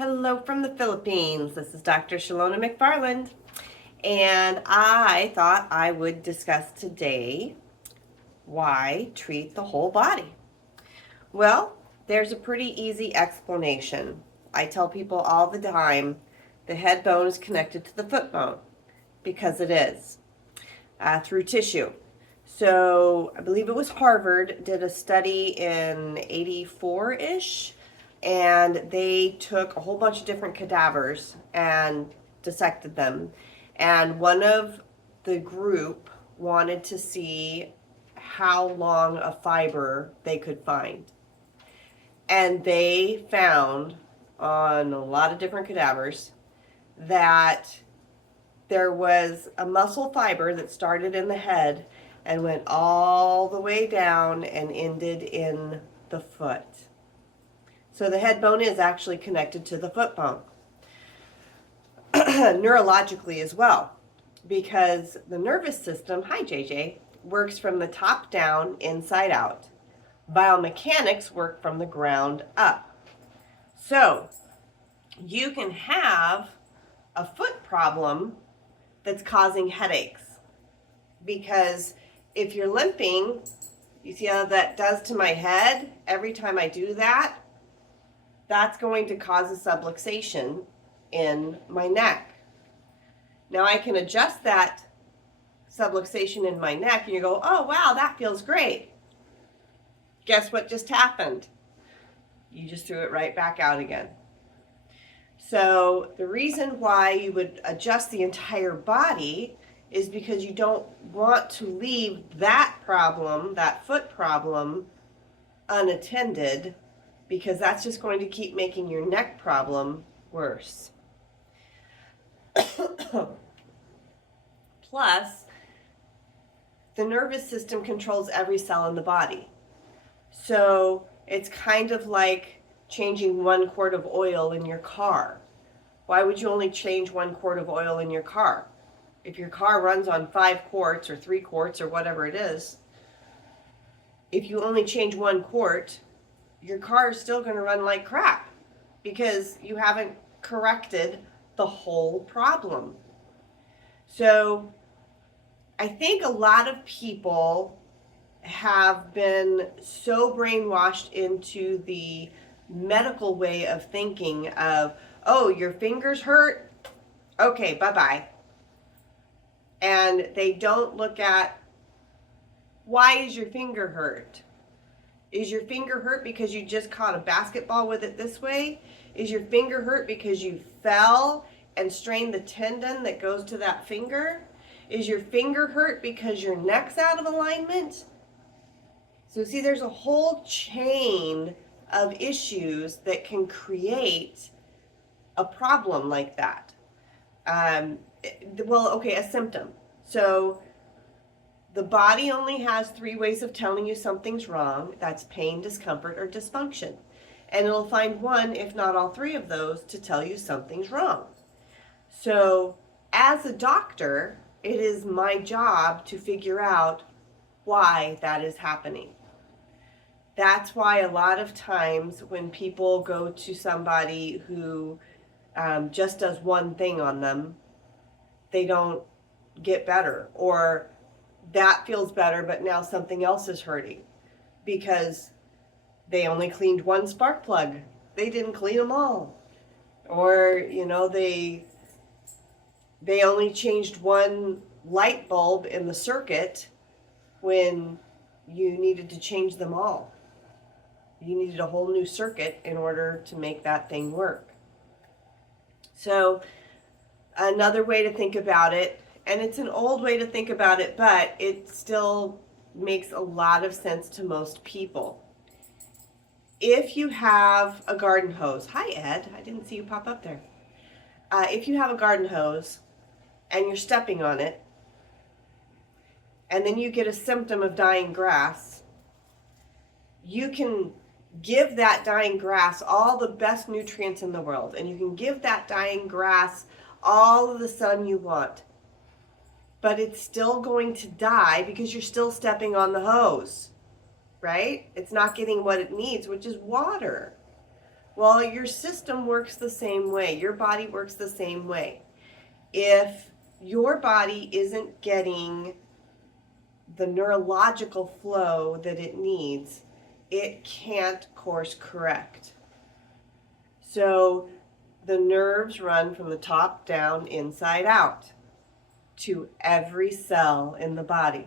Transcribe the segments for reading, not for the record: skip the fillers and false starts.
Hello from the Philippines. This is Dr. Shalona McFarland, and I thought I would discuss today why treat the whole body. Well, there's a pretty easy explanation. I tell people all the time the head bone is connected to the foot bone because it is through tissue. So I believe it was Harvard did a study in 84-ish, and they took a whole bunch of different cadavers and dissected them. And one of the group wanted to see how long a fiber they could find. And they found on a lot of different cadavers that there was a muscle fiber that started in the head and went all the way down and ended in the foot. So the head bone is actually connected to the foot bone. Neurologically as well, because the nervous system, hi JJ, works from the top down, inside out. Biomechanics work from the ground up. So you can have a foot problem that's causing headaches, because if you're limping, you see how that does to my head every time I do that? That's going to cause a subluxation in my neck. Now I can adjust that subluxation in my neck and you go, oh wow, that feels great. Guess what just happened? You just threw it right back out again. So the reason why you would adjust the entire body is because you don't want to leave that problem, that foot problem, unattended, because that's just going to keep making your neck problem worse. Plus, the nervous system controls every cell in the body. So it's kind of like changing 1 quart of oil in your car. Why would you only change 1 quart of oil in your car? If your car runs on 5 quarts or 3 quarts or whatever it is, if you only change 1 quart, your car is still going to run like crap because you haven't corrected the whole problem. So I think a lot of people have been so brainwashed into the medical way of thinking of, oh, your fingers hurt? Okay, bye-bye. And they don't look at, why is your finger hurt? Is your finger hurt because you just caught a basketball with it this way? Is your finger hurt because you fell and strained the tendon that goes to that finger? Is your finger hurt because your neck's out of alignment? So see, there's a whole chain of issues that can create a problem like that. A symptom. So the body only has 3 ways of telling you something's wrong. That's pain, discomfort, or dysfunction. And it'll find 1, if not all 3 of those, to tell you something's wrong. So as a doctor, it is my job to figure out why that is happening. That's why a lot of times when people go to somebody who just does one thing on them, they don't get better, or that feels better, but now something else is hurting because they only cleaned 1 spark plug. They didn't clean them all. Or, they only changed 1 light bulb in the circuit when you needed to change them all. You needed a whole new circuit in order to make that thing work. So another way to think about it, and it's an old way to think about it, but it still makes a lot of sense to most people. If you have a garden hose, hi Ed, I didn't see you pop up there. If you have a garden hose and you're stepping on it, and then you get a symptom of dying grass, you can give that dying grass all the best nutrients in the world, and you can give that dying grass all of the sun you want, but it's still going to die because you're still stepping on the hose, right? It's not getting what it needs, which is water. Well, your system works the same way. Your body works the same way. If your body isn't getting the neurological flow that it needs, it can't course correct. So the nerves run from the top down, inside out, to every cell in the body.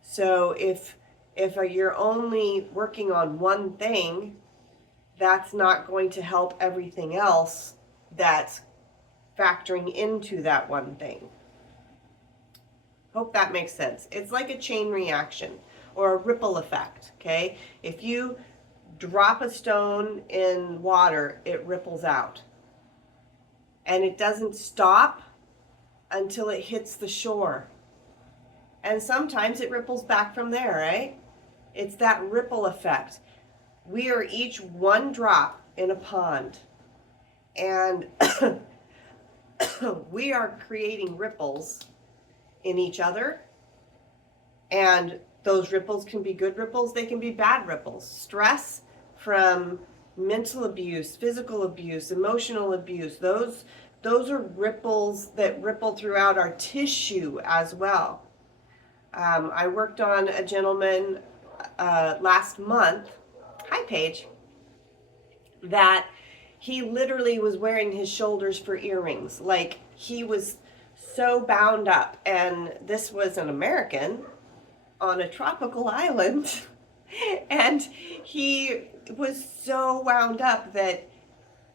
So if you're only working on one thing, that's not going to help everything else that's factoring into that one thing. Hope that makes sense. It's like a chain reaction or a ripple effect, okay? If you drop a stone in water, it ripples out. And it doesn't stop until it hits the shore. And sometimes it ripples back from there, right? It's that ripple effect. We are each one drop in a pond. And we are creating ripples in each other. And those ripples can be good ripples, they can be bad ripples. Stress from mental abuse, physical abuse, emotional abuse, those are ripples that ripple throughout our tissue as well. I worked on a gentleman last month, hi Paige, that he literally was wearing his shoulders for earrings. Like, he was so bound up, and this was an American on a tropical island, and he was so wound up that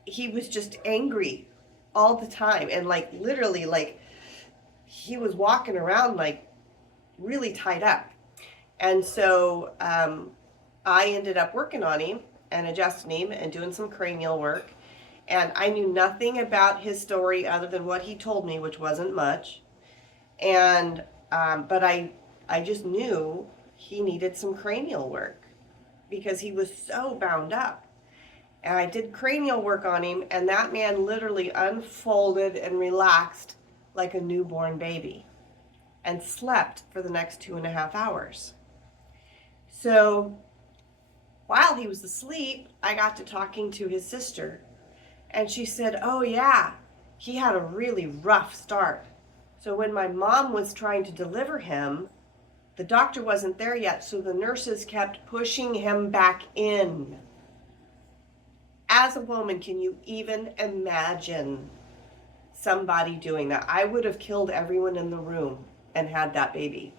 he was just angry all the time, and like literally, like, he was walking around like really tied up. And so I ended up working on him and adjusting him and doing some cranial work. And I knew nothing about his story other than what he told me, which wasn't much. And but I just knew he needed some cranial work because he was so bound up. And I did cranial work on him, and that man literally unfolded and relaxed like a newborn baby and slept for the next 2.5 hours. So while he was asleep, I got to talking to his sister, and she said, oh yeah, he had a really rough start. So when my mom was trying to deliver him, the doctor wasn't there yet, so the nurses kept pushing him back in. As a woman, can you even imagine somebody doing that? I would have killed everyone in the room and had that baby,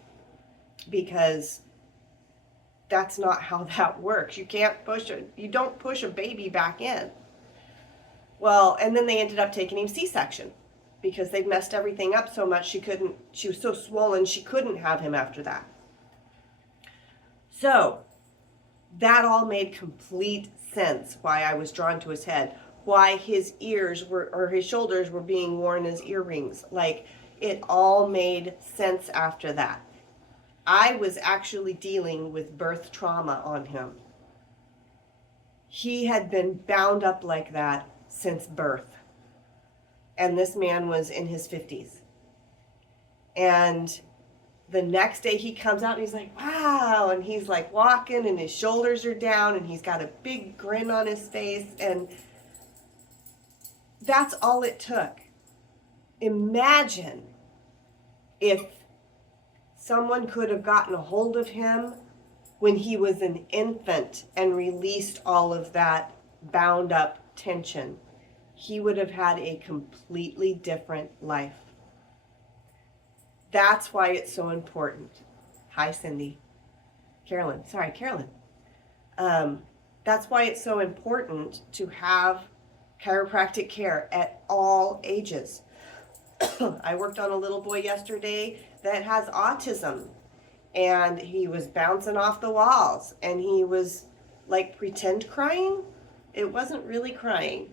because that's not how that works. You can't push it. You don't push a baby back in. Well, and then they ended up taking him C-section because they'd messed everything up so much she was so swollen she couldn't have him after that. So that all made complete sense why I was drawn to his head, why his ears were, or his shoulders were being worn as earrings. Like, it all made sense after that. I was actually dealing with birth trauma on him. He had been bound up like that since birth. And this man was in his 50s. And the next day he comes out and he's like, wow. And he's like walking and his shoulders are down and he's got a big grin on his face. And that's all it took. Imagine if someone could have gotten a hold of him when he was an infant and released all of that bound up tension. He would have had a completely different life. That's why it's so important. Hi, Cindy. Carolyn. That's why it's so important to have chiropractic care at all ages. I worked on a little boy yesterday that has autism, and he was bouncing off the walls, and he was like pretend crying. It wasn't really crying.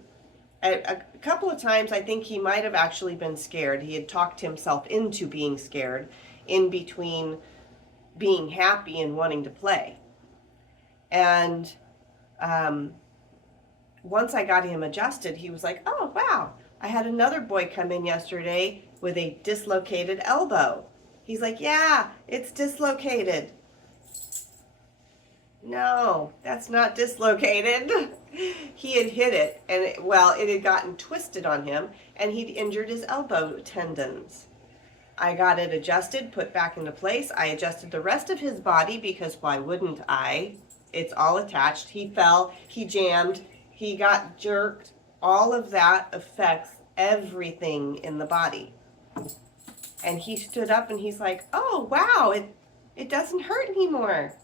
A couple of times I think he might have actually been scared. He had talked himself into being scared in between being happy and wanting to play. And once I got him adjusted, he was like, oh, wow. I had another boy come in yesterday with a dislocated elbow. He's like, yeah, it's dislocated. No, that's not dislocated. he had hit it, and it had gotten twisted on him, and he'd injured his elbow tendons. I got it adjusted, put back into place. I adjusted the rest of his body because why wouldn't I? It's all attached. He fell, he jammed, he got jerked. All of that affects everything in the body. And he stood up and he's like, oh, wow, it doesn't hurt anymore.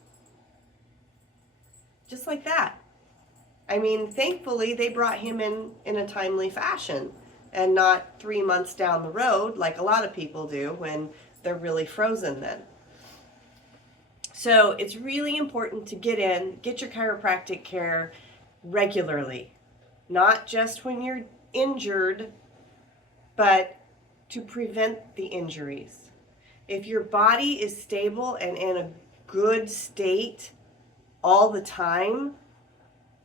Just like that. I mean, thankfully, they brought him in a timely fashion and not 3 months down the road like a lot of people do when they're really frozen then. So it's really important to get your chiropractic care regularly, not just when you're injured, but to prevent the injuries. If your body is stable and in a good state all the time,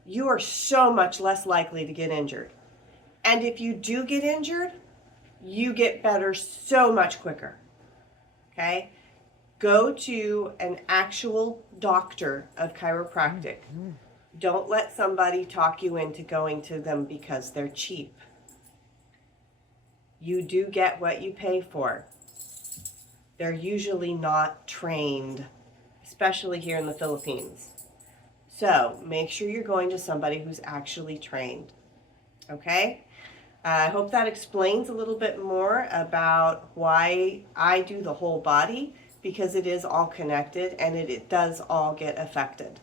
you are so much less likely to get injured. And if you do get injured, you get better so much quicker. Okay? Go to an actual doctor of chiropractic. Don't let somebody talk you into going to them because they're cheap. You do get what you pay for. They're usually not trained, especially here in the Philippines. So make sure you're going to somebody who's actually trained. Okay? I hope that explains a little bit more about why I do the whole body, because it is all connected and it does all get affected.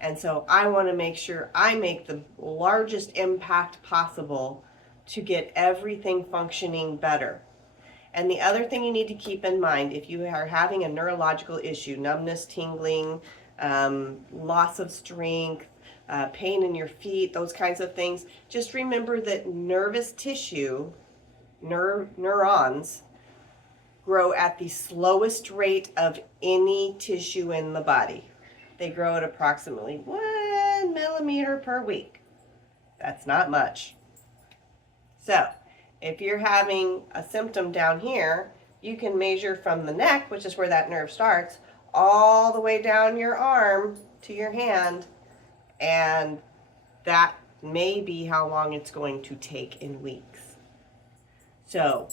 And so I want to make sure I make the largest impact possible to get everything functioning better. And the other thing you need to keep in mind, if you are having a neurological issue, numbness, tingling, loss of strength, pain in your feet, those kinds of things, just remember that nervous tissue, neurons, grow at the slowest rate of any tissue in the body. They grow at approximately 1 millimeter per week. That's not much. So, if you're having a symptom down here, you can measure from the neck, which is where that nerve starts, all the way down your arm to your hand, and that may be how long it's going to take in weeks. So,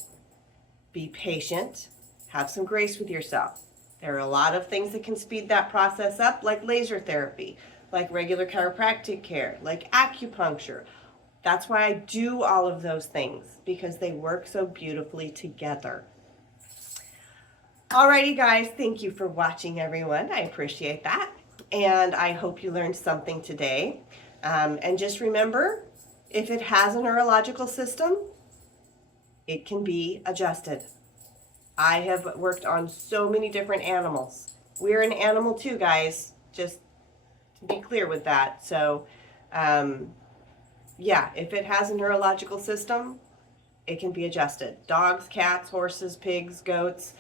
be patient, have some grace with yourself. There are a lot of things that can speed that process up, like laser therapy, like regular chiropractic care, like acupuncture. That's why I do all of those things, because they work so beautifully together. Alrighty guys, thank you for watching everyone. I appreciate that. And I hope you learned something today. And just remember, if it has a neurological system, it can be adjusted. I have worked on so many different animals. We're an animal too, guys, just to be clear with that. So, yeah, if it has a neurological system, it can be adjusted. Dogs, cats, horses, pigs, goats,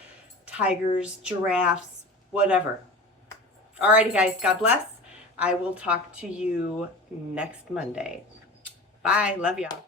tigers, giraffes, whatever. Alrighty, guys, God bless. I will talk to you next Monday. Bye. Love y'all.